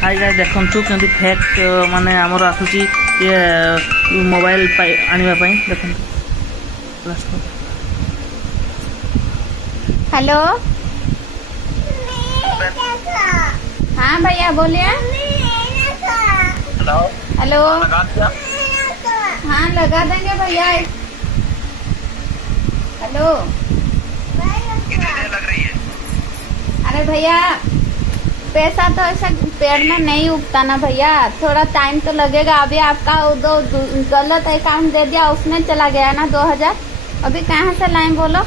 Hi guys देखंतु केंति fake माने हमर आसुची ये मोबाइल आनिबा पई देखंतु। हेलो हाँ भैया बोलिए। हेलो हाँ लगा देंगे भैया। हेलो कितनी देर लग रही है? अरे भैया पैसा तो ऐसा पेड़ में नहीं उगता ना भैया, थोड़ा टाइम तो लगेगा। अभी आपका दो गलत अकाउंट दे दिया, उसमें चला गया ना 2000। अभी कहाँ से लाएं बोलो?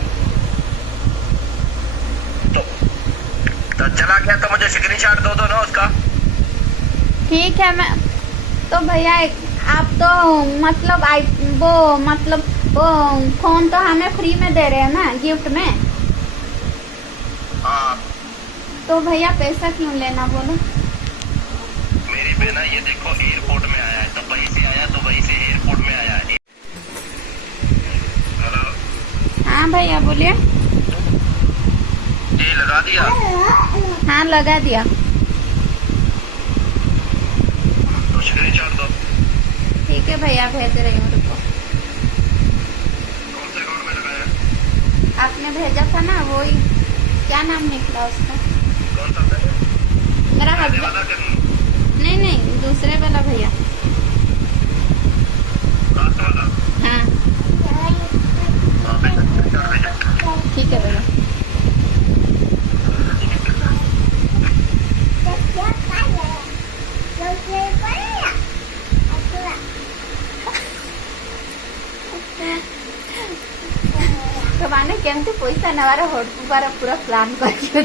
तो चला गया तो मुझे स्क्रीनशॉट दो ना उसका। ठीक है मैं तो भैया आप तो मतलब वो फोन तो हमें फ्री में दे रहे हैं ना, गिफ्ट में। हाँ तो भैया पैसा क्यों लेना बोलो? मेरी बहना ये देखो एयरपोर्ट में आया है, तो वहीं से आया तो वहीं से एयरपोर्ट में आया है। हेलो हाँ भैया बोलिए। ये लगा दिया? हाँ लगा दिया। तो स्क्रीनशॉट दो। ठीक है भैया भेज रही हूँ, रुको। कौन से अकाउंट में लगाया? आपने भेजा था ना, वही क्या नाम निकला उसका? कौन सा है? मेरा पहले हस्बैंड। वाला करनी? नहीं दूसरे वाला भैया। लास्ट वाला? हाँ हाँ भेजो, स्क्रीनशॉट भेजो। ठीक है भैया। तो माने केमती पैसा नवार होड़ पूरा प्लान करके